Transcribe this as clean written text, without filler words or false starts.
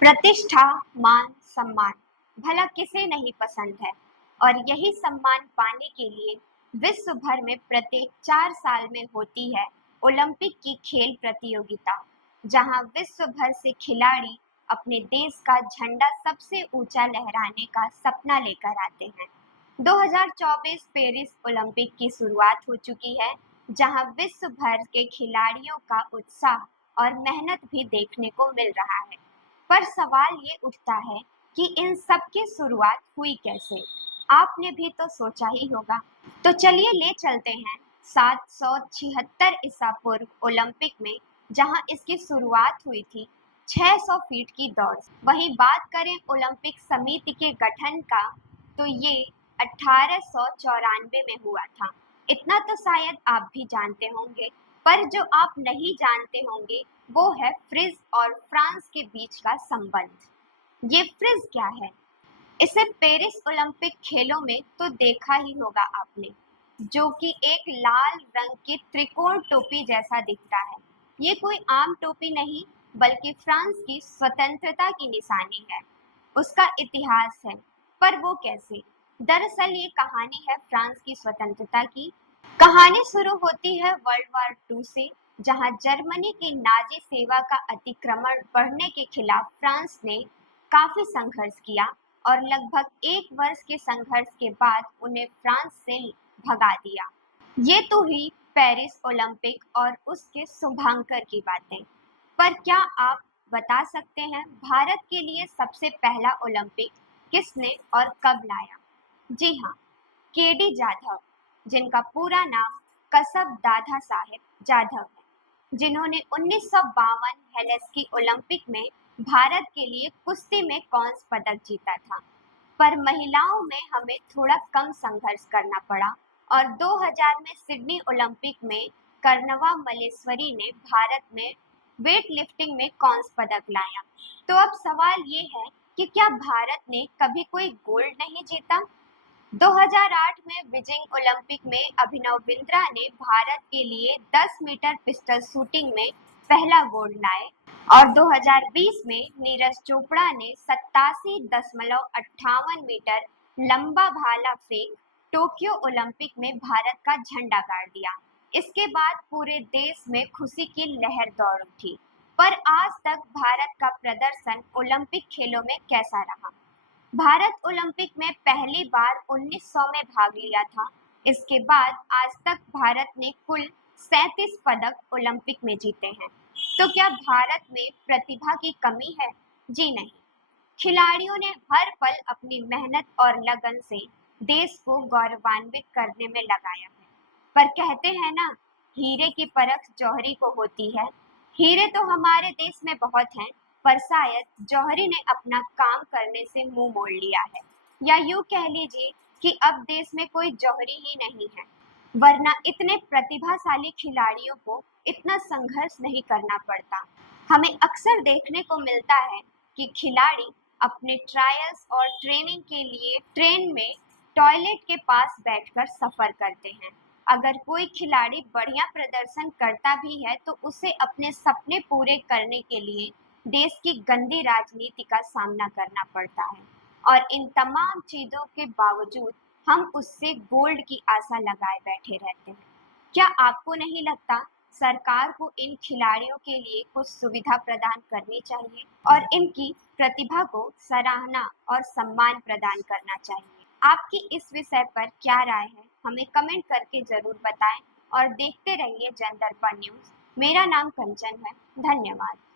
प्रतिष्ठा, मान, सम्मान भला किसे नहीं पसंद है। और यही सम्मान पाने के लिए विश्व भर में प्रत्येक 4 साल में होती है ओलंपिक की खेल प्रतियोगिता, जहां विश्व भर से खिलाड़ी अपने देश का झंडा सबसे ऊंचा लहराने का सपना लेकर आते हैं। 2024 पेरिस ओलंपिक की शुरुआत हो चुकी है, जहां विश्व भर के खिलाड़ियों का उत्साह और मेहनत भी देखने को मिल रहा है। पर सवाल ये उठता है कि इन सब की शुरुआत हुई कैसे? आपने भी तो सोचा ही होगा। तो चलिए ले चलते हैं 776 ईसा पूर्व ओलंपिक में, जहां इसकी शुरुआत हुई थी 600 फीट की दौड़ से। वहीं बात करें ओलंपिक समिति के गठन का, तो ये 1894 में हुआ था। इतना तो शायद आप भी जानते होंगे, पर जो आप नहीं जानते होंगे वो है फ्रिज और फ्रांस के बीच का संबंध। ये फ्रिज क्या है? इसे पेरिस ओलंपिक खेलों में तो देखा ही होगा आपने, जो कि एक लाल रंग की त्रिकोण टोपी जैसा दिखता है। ये कोई आम टोपी नहीं, बल्कि फ्रांस की स्वतंत्रता की निशानी है, उसका इतिहास है। पर वो कैसे? दरअसल ये कहानी है फ्रांस की स्वतंत्रता की। कहानी शुरू होती है वर्ल्ड वार 2 से, जहां जर्मनी की नाजी सेवा का अतिक्रमण बढ़ने के खिलाफ फ्रांस ने काफी संघर्ष किया और लगभग 1 वर्ष के संघर्ष के बाद उन्हें फ्रांस से भगा दिया। ये तो हुई पेरिस ओलंपिक और उसके शुभांकर की बातें। पर क्या आप बता सकते हैं भारत के लिए सबसे पहला ओलंपिक किसने और कब लाया? जी हाँ, केडी जाधव, जिनका पूरा नाम कसब दादा साहेब जाधव है, जिन्होंने 1952 हेलेसिंकी ओलंपिक में भारत के लिए कुश्ती में कांस्य पदक जीता था। पर महिलाओं में हमें थोड़ा कम संघर्ष करना पड़ा और 2000 में सिडनी ओलंपिक में कर्णवा मल्लेश्वरी ने भारत में वेट लिफ्टिंग में कांस्य पदक लाया। तो अब सवाल ये है कि क्या भारत ने कभी कोई गोल्ड नहीं जीता? 2008 में बीजिंग ओलंपिक में अभिनव बिंद्रा ने भारत के लिए 10 मीटर पिस्टल शूटिंग में पहला गोल्ड लाए और 2020 में नीरज चोपड़ा ने 87.58 मीटर लंबा भाला फेंक टोक्यो ओलंपिक में भारत का झंडा गाड़ दिया। इसके बाद पूरे देश में खुशी की लहर दौड़ उठी। पर आज तक भारत का प्रदर्शन ओलंपिक खेलों में कैसा रहा? भारत ओलंपिक में पहली बार 1900 में भाग लिया था। इसके बाद आज तक भारत ने कुल 37 पदक ओलंपिक में जीते हैं। तो क्या भारत में प्रतिभा की कमी है? जी नहीं। खिलाड़ियों ने हर पल अपनी मेहनत और लगन से देश को गौरवान्वित करने में लगाया है। पर कहते हैं ना, हीरे की परख जौहरी को होती है। हीरे तो हमारे देश में बहुत हैं, पर शायद जौहरी ने अपना काम करने से मुंह मोड़ लिया है, या यूं कह लीजिए कि अब देश में कोई जौहरी ही नहीं है, वरना इतने प्रतिभाशाली खिलाड़ियों को इतना संघर्ष नहीं करना पड़ता। हमें अक्सर देखने को मिलता है कि खिलाड़ी अपने ट्रायल्स और ट्रेनिंग के लिए ट्रेन में टॉयलेट के पास बैठकर सफर करते हैं। अगर कोई खिलाड़ी बढ़िया प्रदर्शन करता भी है तो उसे अपने सपने पूरे करने के लिए देश की गंदी राजनीति का सामना करना पड़ता है, और इन तमाम चीजों के बावजूद हम उससे गोल्ड की आशा लगाए बैठे रहते हैं। क्या आपको नहीं लगता सरकार को इन खिलाड़ियों के लिए कुछ सुविधा प्रदान करनी चाहिए और इनकी प्रतिभा को सराहना और सम्मान प्रदान करना चाहिए? आपकी इस विषय पर क्या राय है? हमें कमेंट करके जरूर बताएं और देखते रहिए जनदर्पण न्यूज। मेरा नाम कंचन है। धन्यवाद।